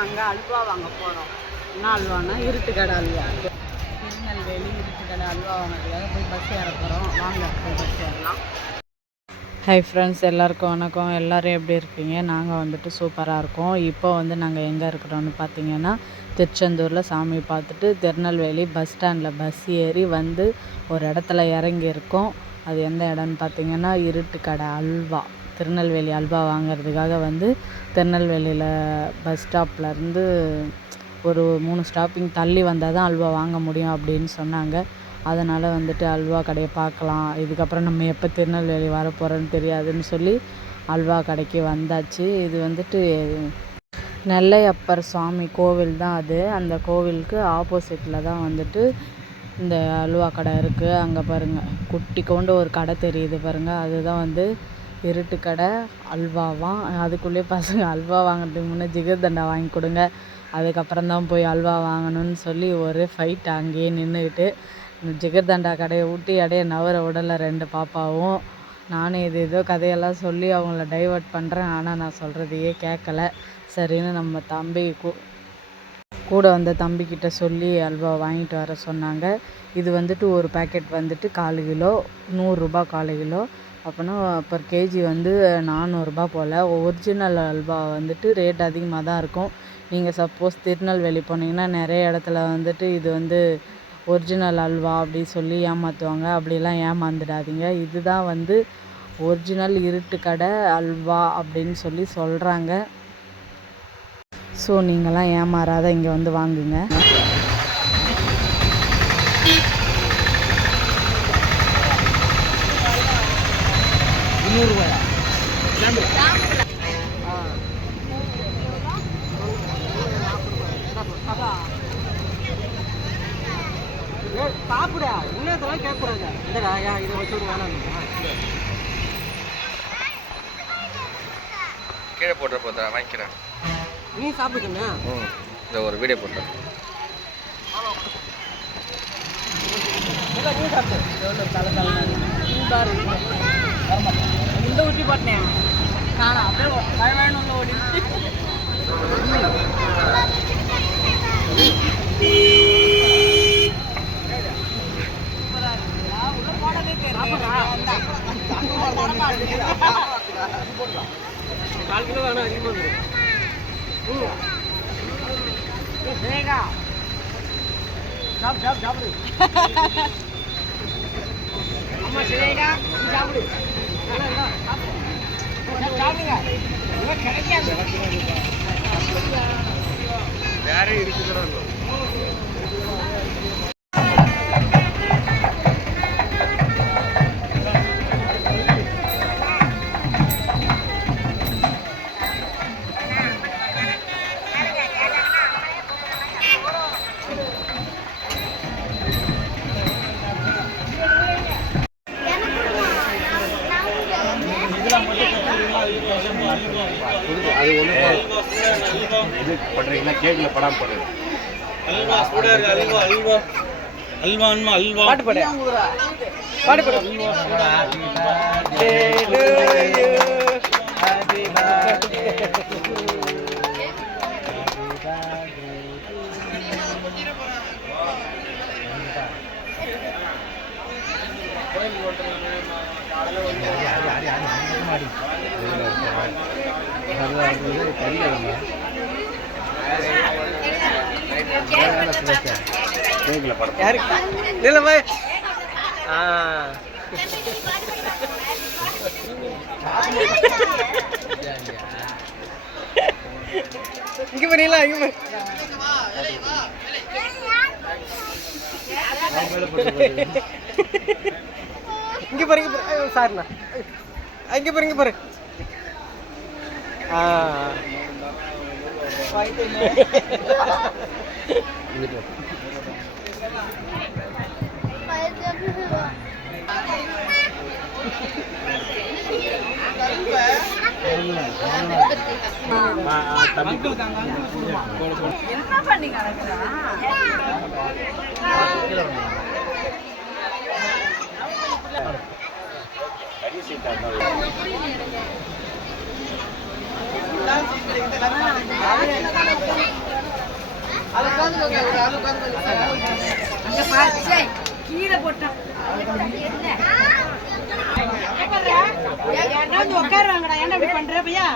நாங்கள் அல்வா வாங்க போகிறோம் என்ன அல்வானா இருட்டு கடை அல்வா. திருநெல்வேலி இருட்டு கடை அல்வா வாங்கிறதுக்காக போய் பஸ் ஏற போகிறோம் வாங்க போய் பஸ் ஏறலாம். ஹாய் ஃப்ரெண்ட்ஸ் எல்லாருக்கும் வணக்கம். எல்லோரும் எப்படி இருக்கீங்க? நாங்கள் வந்துட்டு சூப்பராக இருக்கோம். இப்போ வந்து நாங்கள் எங்கே இருக்கிறோன்னு பார்த்தீங்கன்னா திருச்செந்தூரில் சாமி பார்த்துட்டு திருநெல்வேலி பஸ் ஸ்டாண்டில் பஸ் ஏறி வந்து ஒரு இடத்துல இறங்கி இருக்கோம் அது எந்த இடம்னு பார்த்தீங்கன்னா இருட்டு கடை அல்வா. திருநெல்வேலி அல்வா வாங்குறதுக்காக வந்து திருநெல்வேலியில் பஸ் ஸ்டாப்லேருந்து ஒரு மூணு ஸ்டாப்பிங் தள்ளி வந்தால் தான் அல்வா வாங்க முடியும் அப்படின்னு சொன்னாங்க. அதனால் வந்துட்டு அல்வா கடையை பார்க்கலாம். இதுக்கப்புறம் நம்ம எப்போ திருநெல்வேலி வர போகிறோன்னு தெரியாதுன்னு சொல்லி அல்வா கடைக்கு வந்தாச்சு. இது வந்துட்டு நெல்லையப்பர் சுவாமி கோவில் தான் அது. அந்த கோவிலுக்கு ஆப்போசிட்டில் தான் வந்துட்டு இந்த அல்வா கடை இருக்குது அங்கே பாருங்கள் குட்டி கொண்டு ஒரு கடை தெரியுது பாருங்கள் அதுதான் வந்து இருட்டு கடை அல்வாவாம் அதுக்குள்ளேயே பசங்க அல்வா வாங்குறதுக்கு முன்னே ஜிகர்தண்டா வாங்கி கொடுங்க. அதுக்கப்புறம் தான் போய் அல்வா வாங்கணும்னு சொல்லி ஒரு ஃபைட் அங்கேயே நின்றுக்கிட்டு ஜிகர்தண்டா கடையை விட்டு இடைய நவர உடலை ரெண்டு பாப்பாவும். நானும் இது ஏதோ கதையெல்லாம் சொல்லி அவங்கள டைவர்ட் பண்ணுறேன் ஆனால் நான் சொல்கிறதையே கேட்கல. சரின்னு நம்ம தம்பி கூ கூட வந்த தம்பிக்கிட்ட சொல்லி அல்வா வாங்கிட்டு வர சொன்னாங்க. இது வந்துட்டு ஒரு பேக்கெட் வந்துட்டு கால் கிலோ நூறுரூபா கால் கிலோ. அப்போனா பர் கேஜி வந்து நானூறுரூபா போல். ஒரிஜினல் அல்வா வந்துட்டு ரேட் அதிகமாக தான் இருக்கும். நீங்கள் சப்போஸ் திருநெல்வேலி போனீங்கன்னா நிறைய இடத்துல வந்துட்டு இது வந்து ஒரிஜினல் அல்வா அப்படி சொல்லி ஏமாற்றுவாங்க அப்படிலாம் ஏமாந்துடாதீங்க. இதுதான் வந்து ஒரிஜினல் இருட்டு கடை அல்வா அப்படின்னு சொல்லி சொல்கிறாங்க ஸோ நீங்களாம் ஏமாறாத இங்கே வந்து வாங்குங்க. சாப்பிடா. இன்னும் கேட்கக்கூடாது. இல்லைடா ஏன் இதை வச்சு வேணாம் கீழே போட்டுற போதா வாங்கிக்கிறேன். நீ சாப்பிடுங்க ம் இந்த ஒரு வீடியோ போட்டேன் நீ சாப்பிடு. எவ்வளோ தலை தலை சூடாக இருக்கு இந்த ஊட்டி போட்டேன் காணா அப்படியே வய வயன்னு உள்ள ஓடிடுச்சு கால் கிலோ வேணாம் அதிகமாக வந்துடும் சாப்பிடு சாப்பிடு சாப்பிடு அம்மா சரியா சாப்பிடு சாப்பிடுங்க கிடைக்காது வேற இருக்குதுடா. அது ஒன்று இது பண்ணுறீங்கன்னா கேக்கில் படாமல் பண்ணுங்க அல்வா சூடா இருக்கு அல்வா அல்வா. அல்வான்மா அல்வா. பாட்டு பாடு. பாட்டு பாடு. கேக்கில் படம் யாரு இல்லை போய் ஆ இங்க பண்ணிடலாம் இங்க பண்ணி இங்கே பாரு இங்கே பாரு. சாரிண்ணா இங்கே பாரு இங்கே பாரு. ஆ. என்ன பண்ணீங்க கீழே போட்டான் உட்காருவாங்கடா என்ன இப்படி பண்ற பையா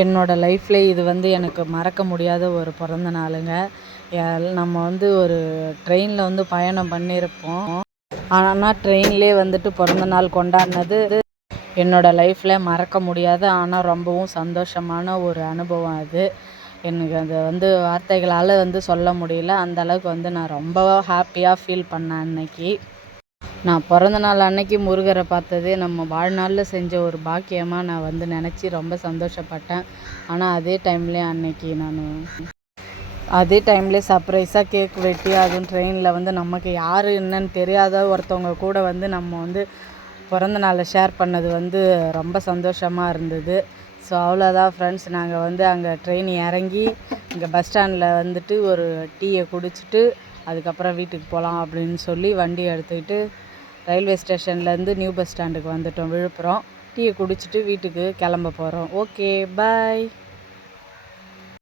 என்னோடய லைஃப்பில் இது வந்து எனக்கு மறக்க முடியாத ஒரு பிறந்த நாளுங்க. நம்ம வந்து ஒரு ட்ரெயினில் வந்து பயணம் பண்ணியிருப்போம். ஆனால் ட்ரெயின்லேயே வந்துட்டு பிறந்த நாள் கொண்டாடினது என்னோடய லைஃப்பில் மறக்க முடியாத ஆனால் ரொம்பவும் சந்தோஷமான ஒரு அனுபவம் அது. எனக்கு அதை வந்து வார்த்தைகளால் வந்து சொல்ல முடியல. அந்த அளவுக்கு வந்து நான் ரொம்ப ஹாப்பியாக ஃபீல் பண்ணேன் அன்னைக்கு. நான் பிறந்த நாள் அன்னைக்கு முருகரை பார்த்தது நம்ம வாழ்நாளில் செஞ்ச ஒரு பாக்கியமாக நான் வந்து நினச்சி ரொம்ப சந்தோஷப்பட்டேன். ஆனால் அதே டைம்லேயே அன்னைக்கு நான் அதே டைம்லேயே சர்ப்ரைஸாக கேக் வெட்டி அதுவும் ட்ரெயினில் வந்து நமக்கு யார் என்னன்னு தெரியாத ஒருத்தவங்க கூட வந்து நம்ம வந்து பிறந்த நாளை ஷேர் பண்ணது வந்து ரொம்ப சந்தோஷமாக இருந்தது. ஸோ அவ்வளோதான் ஃப்ரெண்ட்ஸ் நாங்கள் வந்து அங்கே ட்ரெயின் இறங்கி இங்கே பஸ் ஸ்டாண்டில் வந்துட்டு ஒரு டீயை குடிச்சிட்டு அதுக்கப்புறம் வீட்டுக்கு போகலாம் அப்படின்னு சொல்லி வண்டி எடுத்துக்கிட்டு ரயில்வே ஸ்டேஷன்லேருந்து நியூ பஸ் ஸ்டாண்டுக்கு வந்துட்டோம். விழுப்புரம். டீயை குடிச்சிட்டு வீட்டுக்கு கிளம்ப போகிறோம் ஓகே பாய்